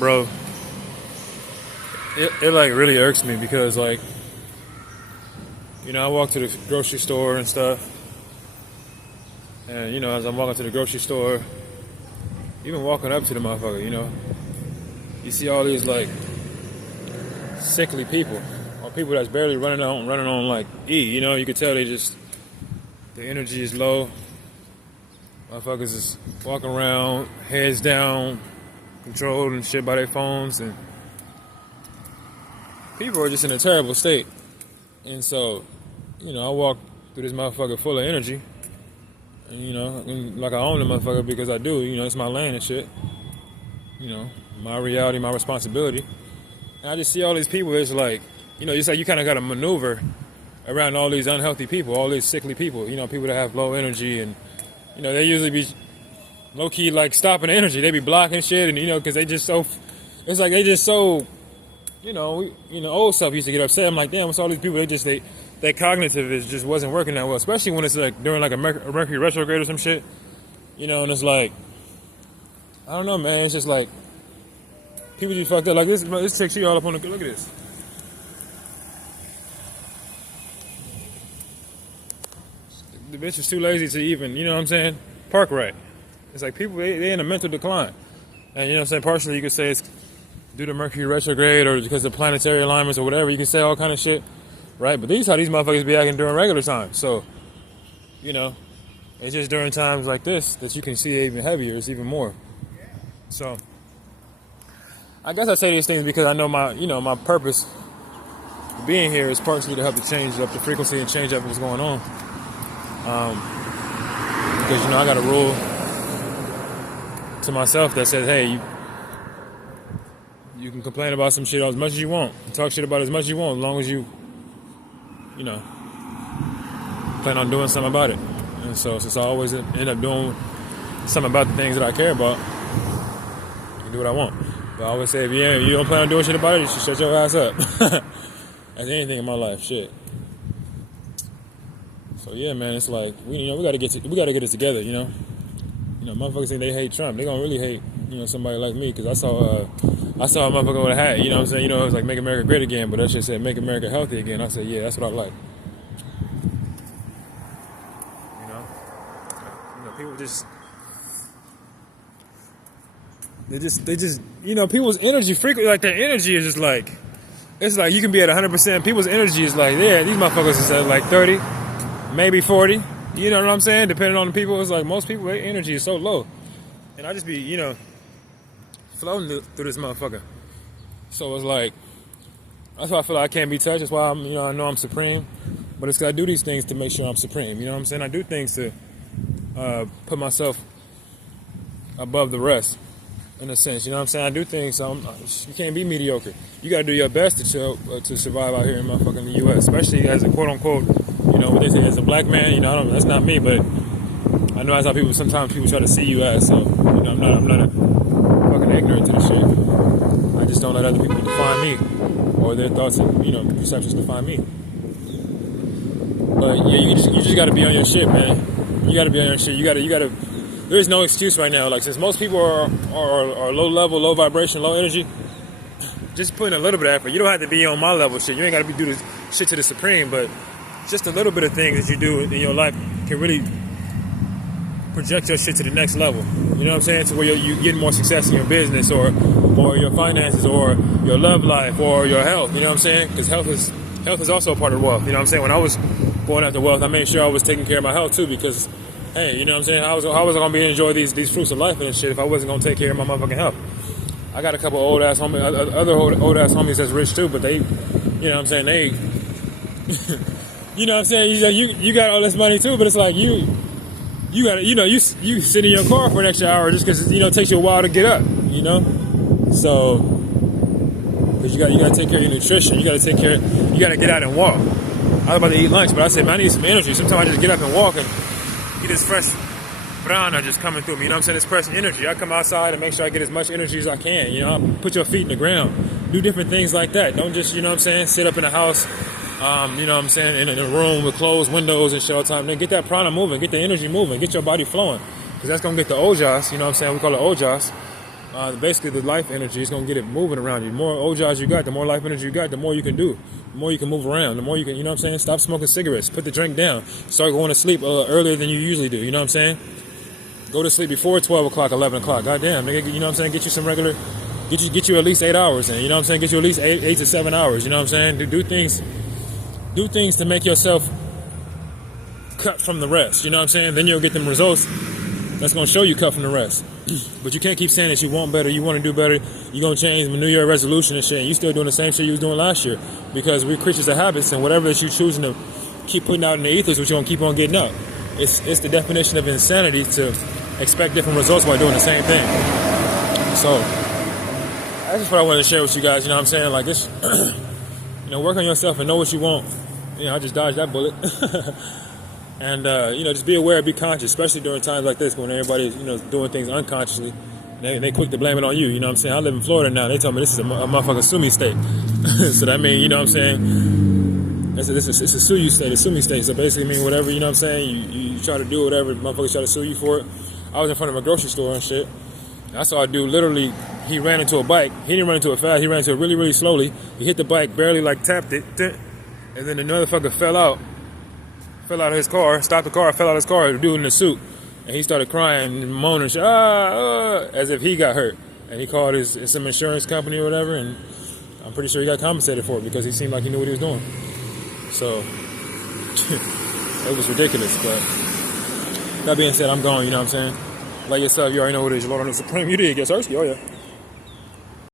bro, it like really irks me because like, I walk to the grocery store and stuff, and as I'm walking to the grocery store, even walking up to the motherfucker, you see all these like sickly people or people that's barely running on like E. You can tell the energy is low. Motherfuckers is walking around, heads down, controlled and shit by their phones, and people are just in a terrible state. And so, I walk through this motherfucker full of energy, and and like I own the motherfucker because I do. It's my lane and shit. My reality, my responsibility. And I just see all these people. It's like, it's like you kind of got to maneuver around all these unhealthy people, all these sickly people. People that have low energy, and they usually be low key like stopping the energy. They be blocking shit, and because they just so. It's like they just so. Old stuff used to get upset. I'm like, damn, what's all these people? Their cognitive just wasn't working that well, especially when it's like during like a Mercury retrograde or some shit. And it's like, I don't know, man. It's just like people just fucked up. Like this chick, she all up on the. Look at this. The bitch is too lazy to even, what I'm saying, park right. It's like people, they in a mental decline. And partially you could say it's due to Mercury retrograde or because of planetary alignments or whatever. You can say all kind of shit, right? But these how these motherfuckers be acting during regular time. So, it's just during times like this that you can see it even heavier. It's even more. So, I guess I say these things because I know my purpose for being here is partially to help to change up the frequency and change up what's going on. Because I got a rule to myself that says, hey, you can complain about some shit as much as you want, talk shit about it as much as you want, as long as you plan on doing something about it. And so since I always end up doing something about the things that I care about, I can do what I want. But I always say, if you don't plan on doing shit about it, you should shut your ass up. That's anything in my life, shit. So yeah, man, it's like we gotta get it together, motherfuckers think they hate Trump. They gonna really hate, somebody like me, because I saw a motherfucker with a hat, you know what I'm saying? It was like Make America Great Again, but that shit said Make America Healthy Again. I said, yeah, that's what I like. People they just people's energy frequently, like their energy is just like, it's like you can be at 100%. People's energy is like, yeah, these motherfuckers is at like 30, maybe 40. You know what I'm saying? Depending on the people, it's like most people, their energy is so low. And I just be, floating through this motherfucker. So it's like, that's why I feel like I can't be touched. That's why I know I'm supreme. But it's 'cause I do these things to make sure I'm supreme. You know what I'm saying? I do things to put myself above the rest, in a sense. You know what I'm saying? I do things, so you can't be mediocre. You gotta do your best to survive out here in motherfucking the U.S., especially as a quote-unquote, what they say, as a black man. That's not me, but I know that's how sometimes people try to see you as. So, I'm not fucking ignorant to the shit. I just don't let other people define me or their thoughts and, perceptions define me. But yeah, you just gotta be on your shit, man. You gotta be on your shit. You gotta. There is no excuse right now. Like, since most people are low level, low vibration, low energy, just put in a little bit of effort. You don't have to be on my level shit. You ain't gotta do this shit to the supreme, but just a little bit of things that you do in your life can really project your shit to the next level. You know what I'm saying? To where you get more success in your business or your finances or your love life or your health. You know what I'm saying? Because health is also a part of wealth. You know what I'm saying? When I was going after wealth, I made sure I was taking care of my health too, because hey, you know what I'm saying? How was I gonna be able to enjoy these fruits of life and shit if I wasn't gonna take care of my motherfucking health? I got a couple old ass homies, other old ass homies that's rich too, but they, you know what I'm saying? They, you know what I'm saying? You got all this money too, but it's like you gotta, you sit in your car for an extra hour just because it takes you a while to get up, So, because you gotta take care of your nutrition, you gotta get out and walk. I was about to eat lunch, but I said, man, I need some energy. Sometimes I just get up and walk and get this fresh prana just coming through me. You know what I'm saying? This fresh energy. I come outside and make sure I get as much energy as I can. I put your feet in the ground. Do different things like that. Don't just, sit up in the house, in a room with closed windows and shit all the time. Then get that prana moving. Get the energy moving. Get your body flowing. Because that's going to get the ojas. You know what I'm saying? We call it ojas. basically the life energy is going to get it moving around you. The more ojos you got, the more life energy you got, the more you can do. The more you can move around, the more you can, you know what I'm saying? Stop smoking cigarettes. Put the drink down. Start going to sleep earlier than you usually do. You know what I'm saying? Go to sleep before 12 o'clock, 11 o'clock. Goddamn, nigga, you know what I'm saying? Get you some regular, get you at least 8 hours in. You know what I'm saying? Get you at least 8 to 7 hours. You know what I'm saying? Do things to make yourself cut from the rest. You know what I'm saying? Then you'll get them results that's going to show you cut from the rest. But you can't keep saying that you want better, you want to do better, you're going to change the New Year resolution and shit, and you still doing the same shit you was doing last year. Because we're creatures of habits, and whatever that you're choosing to keep putting out in the ethers, what you're going to keep on getting out. It's the definition of insanity to expect different results while doing the same thing. So, that's just what I wanted to share with you guys, you know what I'm saying? Like, this, you know, work on yourself and know what you want. You know, I just dodged that bullet. And, you know, just be aware, be conscious, especially during times like this when everybody's, you know, doing things unconsciously. They quick to blame it on you, you know what I'm saying? I live in Florida now. They tell me this is a motherfucking sue me state. So that means, you know what I'm saying? It's a sue you state, a sue me state. So basically mean whatever, you know what I'm saying? You try to do whatever, motherfuckers try to sue you for it. I was in front of a grocery store and shit. I saw a dude literally, he ran into a bike. He didn't run into it fast. He ran into it really, really slowly. He hit the bike, barely like tapped it. And then the motherfucker fell out of his car, stopped the car, fell out of his car, the dude in the suit. And he started crying and moaning, as if he got hurt. And he called some insurance company or whatever, and I'm pretty sure he got compensated for it because he seemed like he knew what he was doing. So, it was ridiculous, but that being said, I'm gone, you know what I'm saying? Like yourself, you already know what it is. Your Lord and Supreme, you did, yes, sir. Oh, yeah.